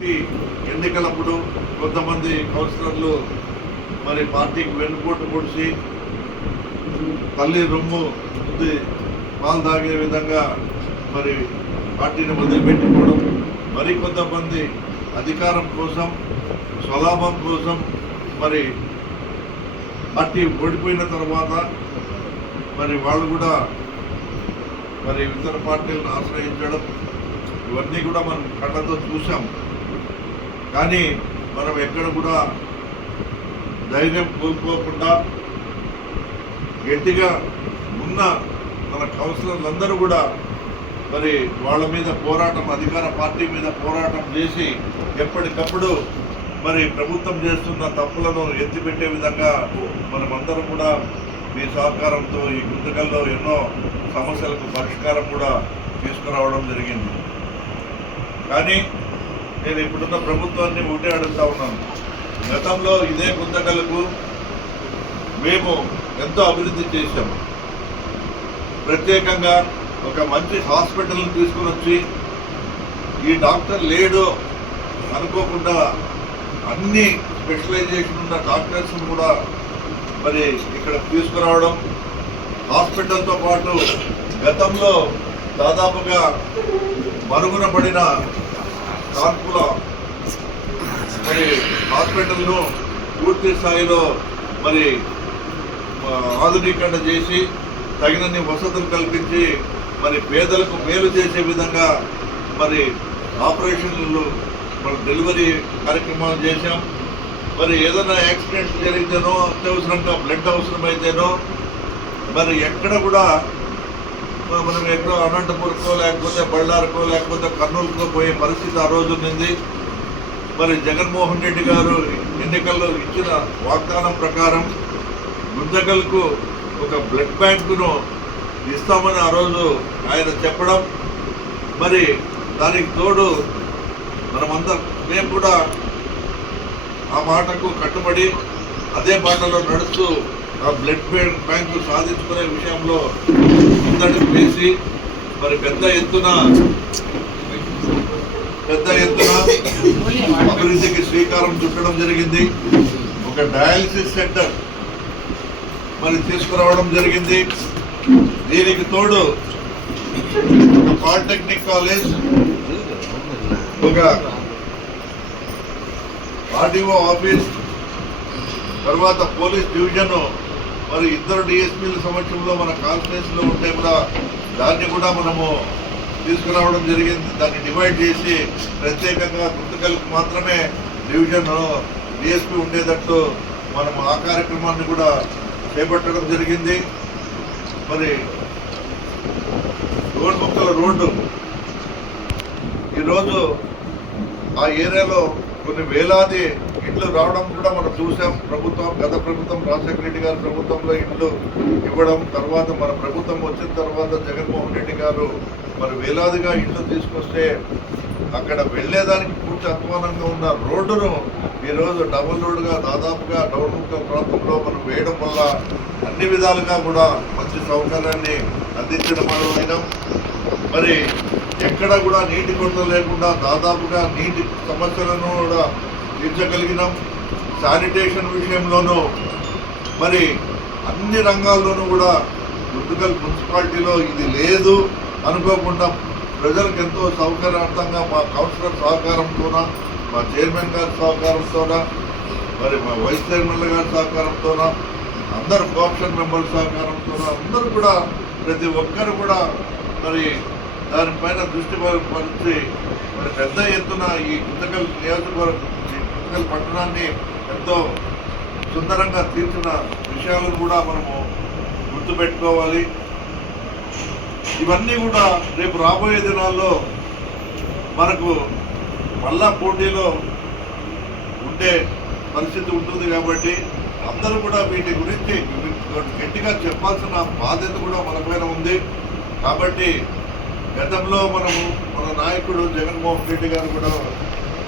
ఎన్నికలప్పుడు కొంతమంది కౌన్సిలర్లు మరి పార్టీకి వెన్నుపోటు పొడిచి తల్లి రొమ్ము పాలు తాగే విధంగా మరి పార్టీని వదిలిపెట్టుకోవడం, మరి కొంతమంది అధికారం కోసం స్వలాభం కోసం మరి పార్టీ ఓడిపోయిన తర్వాత మరి వాళ్ళు కూడా మరి ఇతర పార్టీలను ఆశ్రయించడం, ఇవన్నీ కూడా మనం కళ్ళతో చూసాం. కానీ మనం ఎక్కడ కూడా ధైర్యం కోల్పోకుండా గట్టిగా ఉన్న మన కౌన్సిలర్లందరూ కూడా మరి వాళ్ళ మీద పోరాటం, అధికార పార్టీ మీద పోరాటం చేసి ఎప్పటికప్పుడు మరి ప్రభుత్వం చేస్తున్న తప్పులను ఎత్తిపెట్టే విధంగా మనమందరం కూడా మీ సహకారంతో ఈ గుంతకల్లో ఎన్నో సమస్యలకు పరిష్కారం కూడా తీసుకురావడం జరిగింది. కానీ నేను ఇప్పుడున్న ప్రభుత్వాన్ని ఒకటే అడుగుతా ఉన్నాను. గతంలో ఇదే గుంతకలకు మేము ఎంతో అభివృద్ధి చేశాము. ప్రత్యేకంగా ఒక మంచి హాస్పిటల్ని తీసుకుని వచ్చి ఈ డాక్టర్ లేడు అనుకోకుండా అన్ని స్పెషలైజేషన్ ఉన్న డాక్టర్స్ కూడా మరి ఇక్కడ తీసుకురావడం, హాస్పిటల్తో పాటు గతంలో దాదాపుగా మరుగున పడిన కాన్పుల మరి హాస్పిటల్ను పూర్తి స్థాయిలో మరి ఆధునీకరణ చేసి తగినన్ని వసతులు కల్పించి మరి పేదలకు మేలు చేసే విధంగా మరి ఆపరేషన్లు మరి డెలివరీ కార్యక్రమాలు చేశాం. మరి ఏదైనా యాక్సిడెంట్స్ జరిగితేనో, అత్యవసరంగా బ్లడ్ అవసరమైతేనో మరి ఎక్కడ కూడా మనం ఎక్కడో అనంతపురంకో లేకపోతే బళ్ళారికో లేకపోతే కర్నూలుకో పోయే పరిస్థితి ఆ రోజు ఉంది. మరి జగన్మోహన్ రెడ్డి గారు ఎన్నికల్లో ఇచ్చిన వాగ్దానం ప్రకారం గుంతకల్కు ఒక బ్లడ్ బ్యాంకును ఇస్తామని ఆ రోజు ఆయన చెప్పడం, మరి దానికి తోడు మేము కూడా ఆ మాటకు కట్టుబడి అదే బాటలో నడుస్తూ ఆ బ్లడ్ బ్యాంకు సాధించుకునే విషయంలో ముందడుగు వేసి మరి పెద్ద ఎత్తున అభివృద్ధికి శ్రీకారం చుట్టడం జరిగింది. ఒక డయాలసిస్ సెంటర్ మరి తీసుకురావడం జరిగింది. దీనికి తోడు ఒక పాలిటెక్నిక్ కాలేజ్, ఒక ఆర్డీఓ ఆఫీస్, తర్వాత పోలీస్ డివిజన్, మరి ఇద్దరు డిఎస్పీల సమక్షంలో మన కాన్స్టిట్యూన్సీలో ఉంటే కూడా దాన్ని కూడా మనము తీసుకురావడం జరిగింది. దాన్ని డివైడ్ చేసి ప్రత్యేకంగా గుంతకల్కి మాత్రమే డివిజన్ డిఎస్పీ ఉండేటట్టు మనం ఆ కార్యక్రమాన్ని కూడా చేపట్టడం జరిగింది. మరి గోల్ముక్కల రోడ్డు ఈరోజు ఆ ఏరియాలో కొన్ని వేలాది ఇండ్లు రావడం కూడా మనం చూసాం. గత ప్రభుత్వం రాజశేఖర రెడ్డి గారి ప్రభుత్వంలో ఇండ్లు ఇవ్వడం, తర్వాత మన ప్రభుత్వం వచ్చిన తర్వాత జగన్మోహన్ రెడ్డి గారు మరి వేలాదిగా ఇండ్లు తీసుకొస్తే అక్కడ వెళ్లేదానికి పూర్తి అధ్వానంగా ఉన్న రోడ్డును ఈరోజు డబుల్ రోడ్డుగా దాదాపుగా డౌన్ముక్కల ప్రాంతంలో మనం వేయడం వల్ల అన్ని విధాలుగా కూడా మంచి సౌకర్యాన్ని అందించడం అయినాం. మరి ఎక్కడ కూడా నీటి కొరత లేకుండా దాదాపుగా నీటి సమస్యలను కూడా తీర్చగలిగినాం. శానిటేషన్ విషయంలోనూ మరి అన్ని రంగాల్లోనూ కూడా గుంతకల్ మున్సిపాలిటీలో ఇది లేదు అనుకోకుండా ప్రజలకు ఎంతో సౌకర్యార్థంగా మా కౌన్సిలర్ సహకారంతోన, మా చైర్మన్ గారి సహకారంతోన, మరి మా వైస్ చైర్మన్ల గారి సహకారంతోన, అందరు కోఆప్షన్ మెంబర్ల సహకారంతోన అందరూ కూడా ప్రతి ఒక్కరు కూడా మరి దానిపైన దృష్టి పరిచి మరి పెద్ద ఎత్తున ఈ గుంతకల్ నియోజకవర్గం, గుంతకల్ పట్టణాన్ని ఎంతో సుందరంగా తీర్చిన విషయాలను కూడా మనము గుర్తుపెట్టుకోవాలి. ఇవన్నీ కూడా రేపు రాబోయే దినాల్లో మనకు మళ్ళా పోటీలో ఉండే పరిస్థితి ఉంటుంది కాబట్టి అందరూ కూడా వీటి గురించి గట్టిగా చెప్పాల్సిన బాధ్యత కూడా మన పైన ఉంది. కాబట్టి గతంలో మన నాయకుడు జగన్మోహన్ రెడ్డి గారు కూడా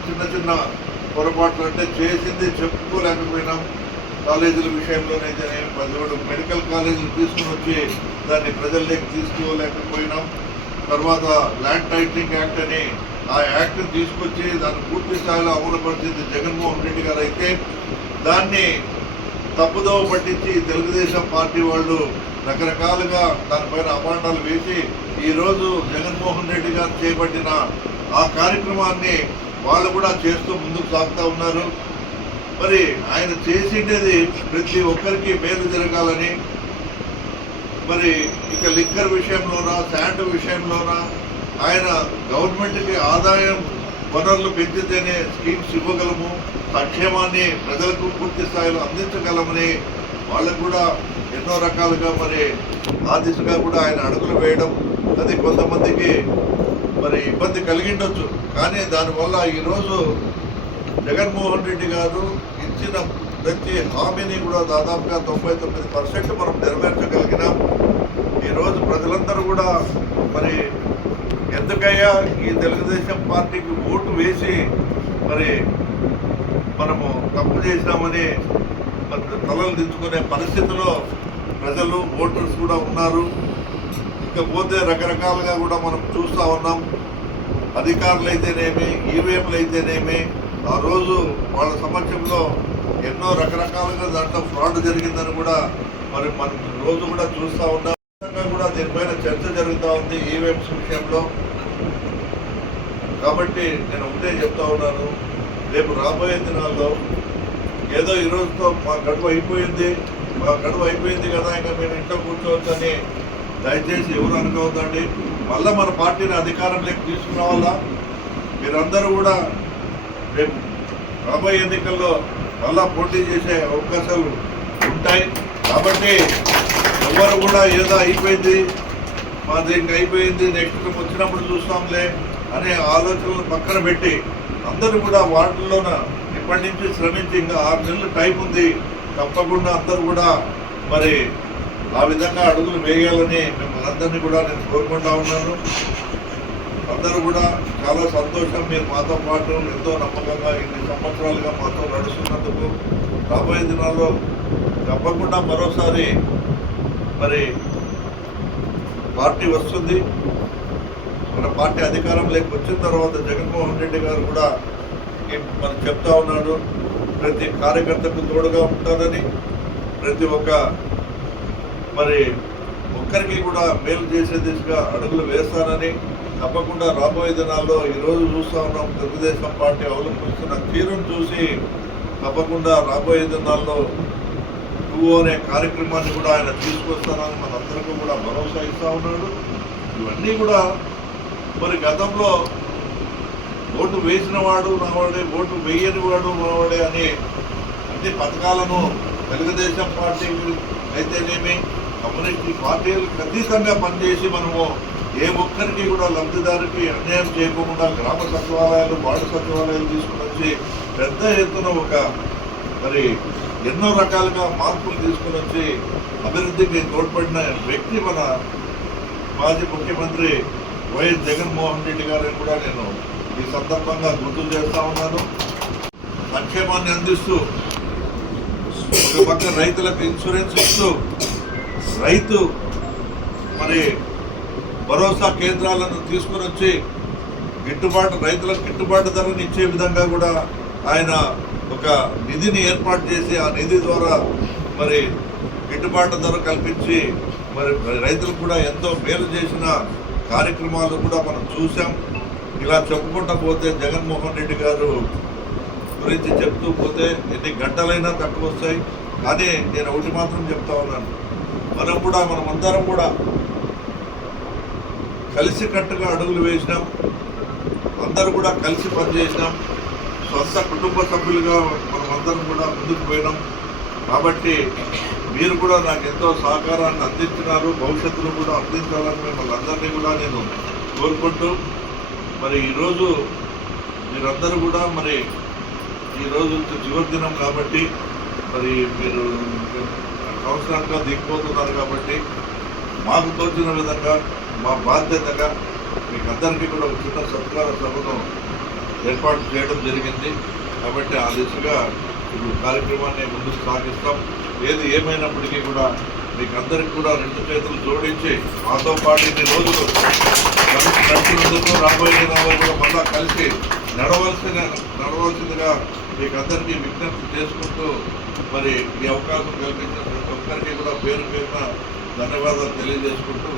చిన్న చిన్న పొరపాట్లు అంటే చేసింది చెప్పుకోలేకపోయినాం. కాలేజీల విషయంలోనైతే 17 మెడికల్ కాలేజీలు తీసుకుని వచ్చి దాన్ని ప్రజల్లోకి తీసుకోలేకపోయినాం. తర్వాత ల్యాండ్ టైటిలింగ్ యాక్ట్ అని ఆ యాక్ట్ తీసుకొచ్చి దాన్ని పూర్తి స్థాయిలో అమలుపరిచింది జగన్మోహన్ రెడ్డి గారు అయితే దాన్ని తప్పుదోవ పట్టించి తెలుగుదేశం పార్టీ వాళ్ళు రకరకాలుగా దానిపైన అభాండాలు వేసి ఈరోజు జగన్మోహన్ రెడ్డి గారు చేపట్టిన ఆ కార్యక్రమాన్ని వాళ్ళు కూడా చేస్తూ ముందుకు సాగుతూ ఉన్నారు. మరి ఆయన చేసిండేది ప్రతి ఒక్కరికి మేలు జరగాలని, మరి ఇక లిక్కర్ విషయంలోనా శాండ్ విషయంలోనా ఆయన గవర్నమెంట్కి ఆదాయం వనరులు పెంచితేనే స్కీమ్స్ ఇవ్వగలము, సంక్షేమాన్ని ప్రజలకు పూర్తి స్థాయిలో అందించగలమని వాళ్ళకు కూడా ఎన్నో రకాలుగా మరి ఆ దిశగా కూడా ఆయన అడుగులు వేయడం అది కొంతమందికి మరి ఇబ్బంది కలిగిండొచ్చు. కానీ దానివల్ల ఈరోజు జగన్మోహన్ రెడ్డి గారు ఇచ్చిన ప్రతి హామీని కూడా దాదాపుగా 99% మనం నెరవేర్చగలిగినాం. ఈరోజు ప్రజలందరూ కూడా మరి ఎందుకయ్యా ఈ తెలుగుదేశం పార్టీకి ఓటు వేసి మరి మనము తప్పు చేసినామని తలలు దించుకునే పరిస్థితిలో ప్రజలు ఓటర్స్ కూడా ఉన్నారు. ఇకపోతే రకరకాలుగా కూడా మనం చూస్తూ ఉన్నాం. అధికారులు అయితేనేమి, ఈవీఎంలు అయితేనేమి, ఆ రోజు వాళ్ళ సమక్షంలో ఎన్నో రకరకాలుగా దాంట్లో ఫ్రాడ్ జరిగిందని కూడా మరి మనం రోజు కూడా చూస్తూ ఉన్నాం. కూడా దీనిపైన చర్చ జరుగుతూ ఉంది ఈవీఎంస్ విషయంలో. కాబట్టి నేను ఒకటే చెప్తా ఉన్నాను, రేపు రాబోయే దినాల్లో ఏదో ఈరోజుతో మా గడువు అయిపోయింది కదా ఇంకా మేము ఇంట్లో కూర్చోవచ్చని దయచేసి ఎవరు అనుకోవద్దండి. మళ్ళీ మన పార్టీని అధికారంలోకి తీసుకురావాలా. మీరందరూ కూడా రేపు రాబోయే ఎన్నికల్లో మళ్ళా పోటీ చేసే అవకాశాలు ఉంటాయి. కాబట్టి ఎవరు కూడా ఏదో అయిపోయింది మాది ఇంకా అయిపోయింది నెక్స్ట్ వచ్చినప్పుడు చూస్తాంలే అనే ఆలోచనలు పక్కన పెట్టి అందరూ కూడా వార్డుల్లోన ఇప్పటి నుంచి శ్రమించి ఇంకా 6 నెలలు టైం ఉంది, తప్పకుండా అందరూ కూడా మరి ఆ విధంగా అడుగులు వేయాలని మిమ్మల్ని అందరినీ కూడా నేను కోరుకుంటా ఉన్నాను. అందరూ కూడా చాలా సంతోషం, మీరు మాతో పాటు ఎంతో నమ్మకంగా ఇన్ని సంవత్సరాలుగా మాతో నడుస్తున్నందుకు. రాబోయే దినాల్లో తప్పకుండా మరోసారి మరి పార్టీ వస్తుంది. మన పార్టీ అధికారంలోకి వచ్చిన తర్వాత జగన్మోహన్ రెడ్డి గారు కూడా మనం చెప్తా ఉన్నాడు, ప్రతి కార్యకర్తకు తోడుగా ఉంటానని, ప్రతి ఒక్క మరి ఒక్కరికి కూడా మేలు చేసే దిశగా అడుగులు వేస్తానని. తప్పకుండా రాబోయే దినాల్లో ఈరోజు చూస్తూ ఉన్నాం తెలుగుదేశం పార్టీ అవలంబిస్తున్న తీరును చూసి తప్పకుండా రాబోయే దినాల్లో 2 అనే కార్యక్రమాన్ని కూడా ఆయన తీసుకొస్తానని మనందరికీ కూడా భరోసా ఇస్తూ ఉన్నాడు. ఇవన్నీ కూడా మరి గతంలో ఓటు వేసిన వాడు నావాడే, ఓటు వేయని వాడు నావాడే అని అన్ని పథకాలను తెలుగుదేశం పార్టీ అయితేనేమి కమ్యూనిస్ట్ పార్టీలు ఖచ్చితంగా పనిచేసి మనము ఏ ఒక్కరికి కూడా లబ్ధిదారికి అన్యాయం చేయకుండా గ్రామ సచివాలయాలు, వార్డు సచివాలయాలు తీసుకుని వచ్చి పెద్ద ఎత్తున ఒక మరి ఎన్నో రకాలుగా మార్పులు తీసుకుని వచ్చి అభివృద్ధికి తోడ్పడిన వ్యక్తి మన మాజీ ముఖ్యమంత్రి వైఎస్ జగన్మోహన్ రెడ్డి గారిని కూడా నేను ఈ సందర్భంగా గుర్తు చేస్తా ఉన్నాను. సంక్షేమాన్ని అందిస్తూ ఒక పక్క రైతులకు ఇన్సూరెన్స్ ఇస్తూ రైతు మరి భరోసా కేంద్రాలను తీసుకుని వచ్చి రైతులకు గిట్టుబాటు ధరను ఇచ్చే విధంగా కూడా ఆయన ఒక నిధిని ఏర్పాటు చేసి ఆ నిధి ద్వారా మరి గిట్టుబాటు ధర కల్పించి మరి రైతులకు కూడా ఎంతో మేలు చేసిన కార్యక్రమాలు కూడా మనం చూసాం. ఇలా చెప్పుకుంటూ పోతే జగన్మోహన్ రెడ్డి గారు గురించి చెప్తూ పోతే ఎన్ని గంటలైనా తక్కువ వస్తాయి. కానీ నేను ఒకటి మాత్రం చెప్తా ఉన్నాను, మనమందరం కూడా కలిసికట్టుగా అడుగులు వేసినాం, అందరూ కూడా కలిసి పనిచేసినాం, సొంత కుటుంబ సభ్యులుగా మనమందరం కూడా ముందుకు పోయినాం. కాబట్టి మీరు కూడా నాకు ఎంతో సహకారాన్ని అందించినారు, భవిష్యత్తులో కూడా అందించాలని మిమ్మల్ని అందరినీ కూడా నేను కోరుకుంటూ మరి ఈరోజు మీరందరూ కూడా మరి ఈరోజు చివరి దినం కాబట్టి మరి మీరు సంవత్సరాలుగా దిగిపోతున్నారు కాబట్టి మాకు తోచిన విధంగా మా బాధ్యతగా మీకు అందరికీ కూడా ఒక చిన్న సత్కార సభను ఏర్పాటు చేయడం జరిగింది. కాబట్టి ఆ దిశగా ఇప్పుడు కార్యక్రమాన్ని ముందుకు సాగిస్తాం. ఏది ఏమైనప్పటికీ కూడా మీకు అందరికీ కూడా 2 చేతులు జోడించి మాతో పాటు ఇన్ని రోజులు నడుస్తున్న ముందుకు రాబోయే దినాల్లో కూడా మళ్ళా కలిసి నడవలసిందిగా మీకు అందరికీ విజ్ఞప్తి చేసుకుంటూ మరి ఈ అవకాశం కల్పించిన ప్రతి ఒక్కరికి కూడా పేరు పేరున ధన్యవాదాలు తెలియజేసుకుంటూ